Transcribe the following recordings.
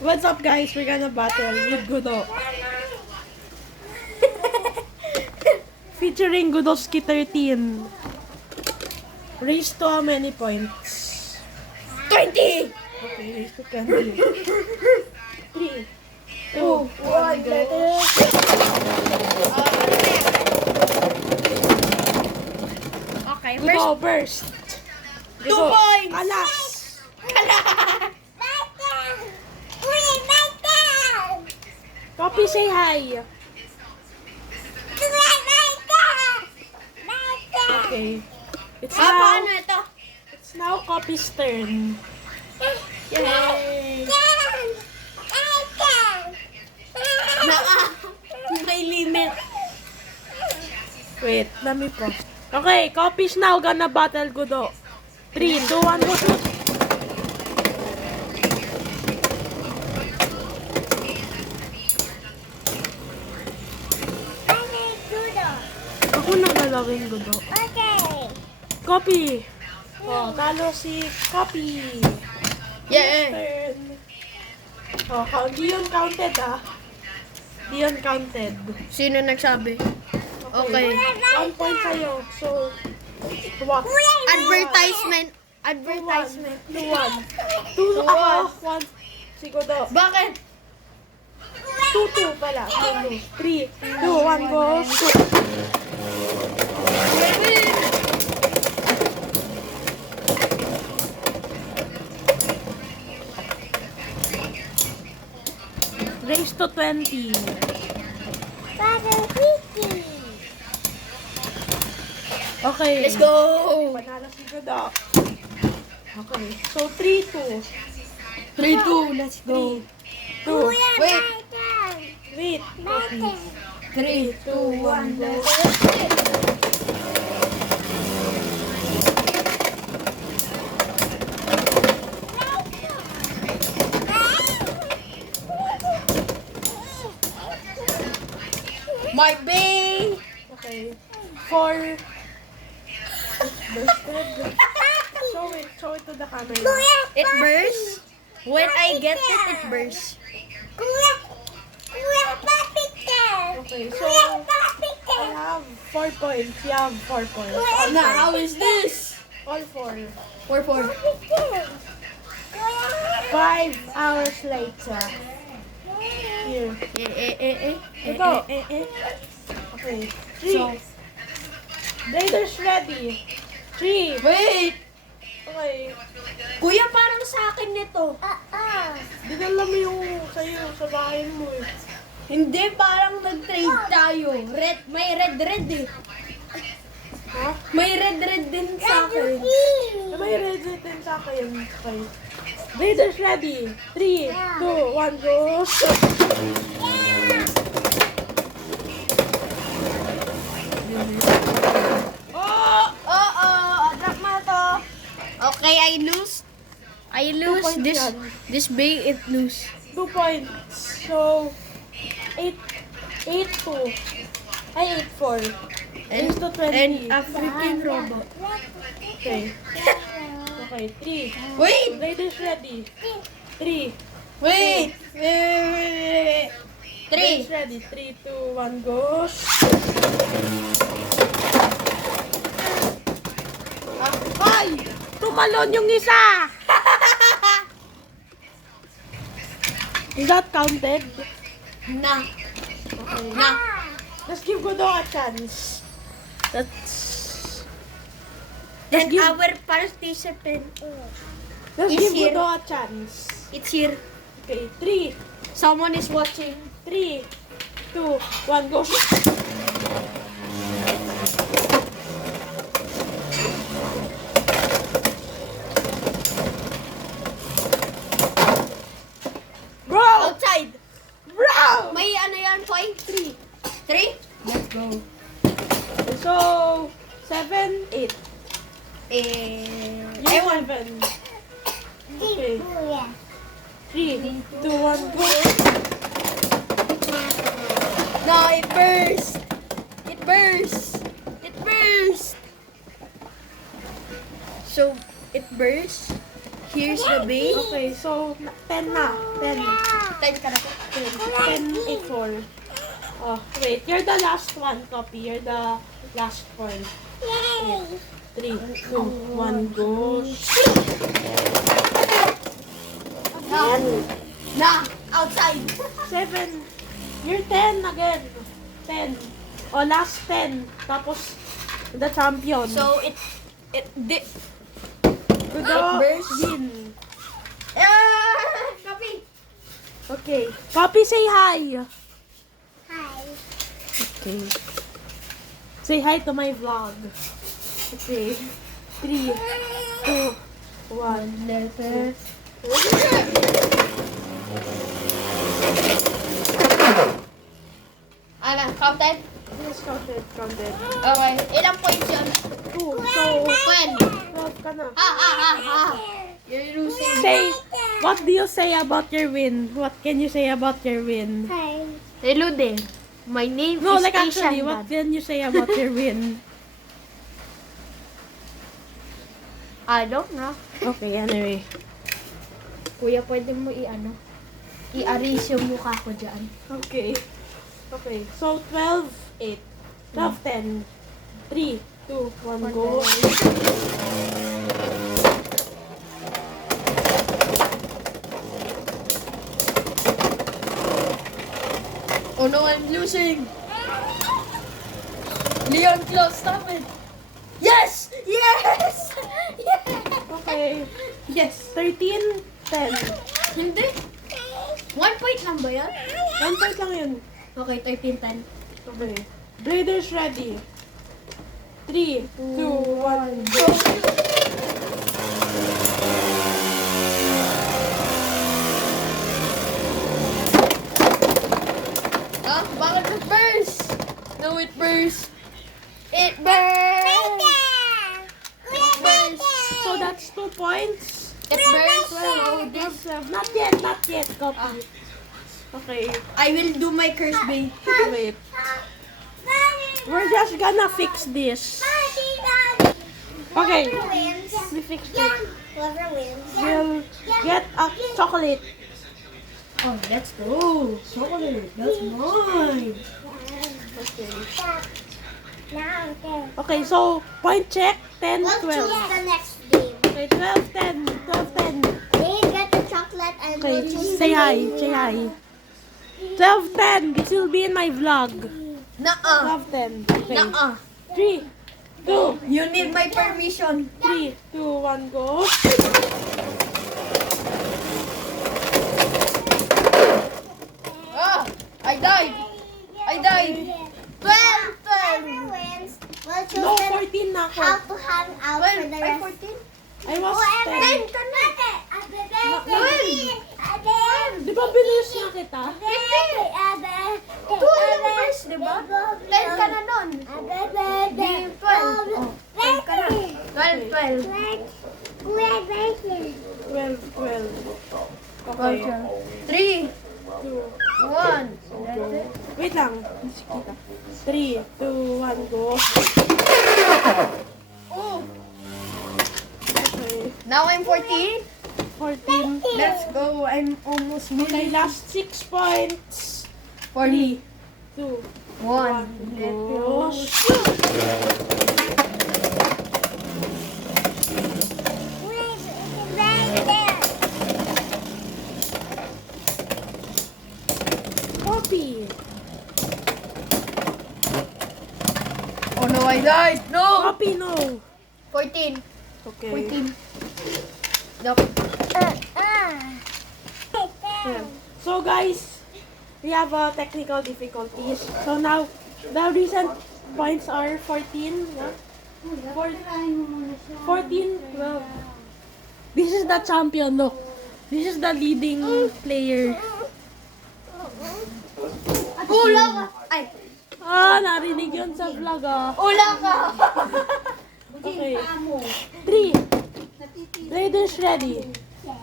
What's up, guys? We're gonna battle with Gudo. Featuring Gudowski 13. Race to how many points? 20! Okay, race to 20. 3, 2, 1, go. Okay, Gudo, burst. 2 points! Alas. Copy, say hi. Okay. It's Paano now, ito? it's now Copy's turn. Yay! May limit. Wait, let me pause. Okay, Copy's now gonna battle Gudo. 3, 2, 1, go shoot! Ako na galawin Gudo. Copy! Oh, talo si Copy. Yeah. Turn. Oh, di yun counted Di yun counted. Sino nagsabi? Okay. 1 point sa'yo. So, what? Advertisement. 2, 1. 2, ako. 1. Si Gudo. Bakit? 2, 2 pala. 3, 2, 1, go. Shoot. Race to 20. Okay. Let's go! Panalo si Gudo. Okay. So, 3, 2. 3, 2, let's go. 2. Wait. Wait. 3, 2, 1, go. My babe! Okay. 4. Show it to the camera. It bursts. When I get it, it bursts. Okay, so I have 4 points. You have 4 points. Now, how is this? All 4. 4, 4. 5 hours later. Here. Ito. Okay. 3. Raiders ready. 3. Wait! Okay. Kuya, parang sa akin nito. Dinala mo yung sa'yo sa bahay mo eh. Hindi, parang nag-trade tayo. May red eh. Ha? May red din sa akin. May red din sa akin. Okay. Raiders ready. 3, 2, 1, go. Drop mo to. Okay, I lose. I lose. points This yan. this bay, it lose. 2 points. So, 8, 2. Ay, 8, 4. Race to 20. And a freaking robot. Okay. Okay, 3. Wait! Raiders ready. 3. Wait! 3. Raiders ready. 3, 2, 1, go. Ay! Tumalon yung isa! Is that counted? Na. Na. Let's give Gudo a chance. Let's And give- our participant. Let's Is give here. Gudo a chance. It's here. Okay, 3, Someone is watching. 3, 2, 1, go. Bro! Outside. Bro! May ano yan, point? 3. 3? Let's go. So, 7, 8. Eh, Ewan. 7. Okay. 3, 2, 1, go. No, it burst. It burst. It burst. So, it burst. Here's the base. Okay, so 10 na. 10. 10 ka na po. 10, 8, 4. Oh, wait. You're the last one, Copy. You're the last one. 3, 2, 1, go. Na! Outside! 7. You're 10 again. 10. Oh, last 10. Tapos, the champion. So, to the burst. win. Copy! Okay. Copy, say hi. Hi. Okay. Say hi to my vlog. Okay. 3, 2, 1. Letter. Ano? Counted? Yes, counted. Okay. Ilang points yun? 2. So, 12 ka na. You're losing. Say, what do you say about your win? What can you say about your win? Hi. Hello there. My name No, is like actually, Asian what Man. can you say about your win? I don't know. Okay, anyway. Kuya, pwede mo i-arrange yung mukha ko dyan. Okay. Okay, so 12, 8. 12, 10. 3, 2, 1, go. Oh no, I'm losing. Leon Claus, stop it. Yes! Yes! Yes! Okay. Yes. 13, 10. Hindi. 1 point lang ba yan? 1 point lang yun. Okay, 13-10. Okay. Raiders ready. 3, 2, 1, go. Ah, bakit it burst? No, it burst. It burst! So that's 2 points. It burst. Well, not yet, copy. Okay, I will do my curse bait. wait. We're just gonna fix this. Okay, we fixed it. Whoever wins. We'll get a chocolate. Oh, let's go. Chocolate. That's mine. Okay. Now, okay. Okay, so point check 10, We'll 12. choose the next game. Okay, 12, 10, 12, 10. They get the chocolate and Okay, we'll choose say the hi, game. say hi. 12, 10. This will be in my vlog. Nuh-uh. 12, 10. Okay. Nuh-uh. 3, 2, You need my permission. 3, 2, 1, go. Ah, I died. I died. 12, 12. Whoever wins, we'll choose No, the 14 na ako. how to hang out for 12. the Ay, rest. 14. I was Whoever 10. wins, Di ba bilis na kita? 2 yung first, di ba? 10 ka na nun. Di 12. 10 ka na. 12, 12. 12, 12. Okay. 3, 2, 1. wait lang. Hindi kita. 3, 2, 1, go. Oh, Okay. now I'm 14. 14. Let's go. I'm almost Okay, winning. last 6 points. 3, 2, 1. 1, go. Copy. Oh no, I died. No. Copy, no. 14. Okay. 14. Nope. Yeah. So guys, we have technical difficulties. So now, the recent points are 14. Yeah? 14. Well, this is the champion. Look, this is the leading player. Ula ka. Ay. Ah, narinig yun sa vlog ah. Ula ka. Okay. 3. Raiders ready.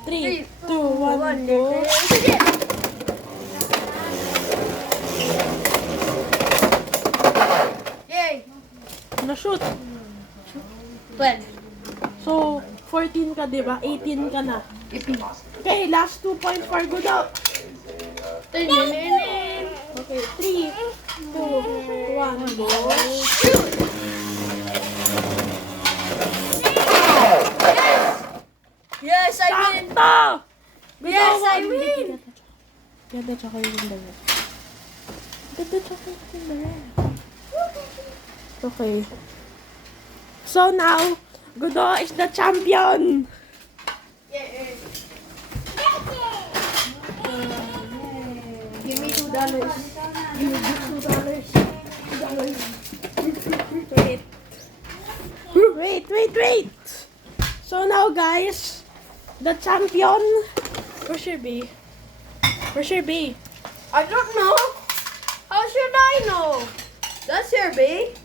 3, 2, 1, go. Sige. Yay. Na-shoot. 12. So, 14 ka ka, di ba? 18 ka na. Okay, last 2 points for Gudo. Okay, 3, 2, 1, go. Yes, I win! Sakto! Gudo, Yes, I 1. win! Get the chocolate in the red. Get the chocolate in the red. Okay. So now, Gudo is the champion. Give me $2. Give me $2. Wait. So now, guys, the champion. Where's your B? Where's your B? I don't know. How should I know? That's your B.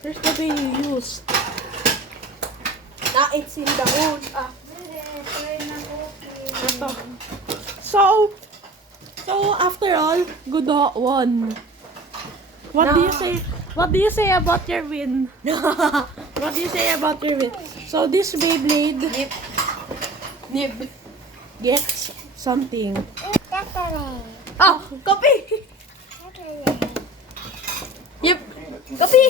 Where's the B you used? Now it's in the hood. Ito. So after all, Gudo won. What do you say? What do you say about your win? What do you say about your win? So this Beyblade Nib. gets something. Oh, copy. Yep. Copy.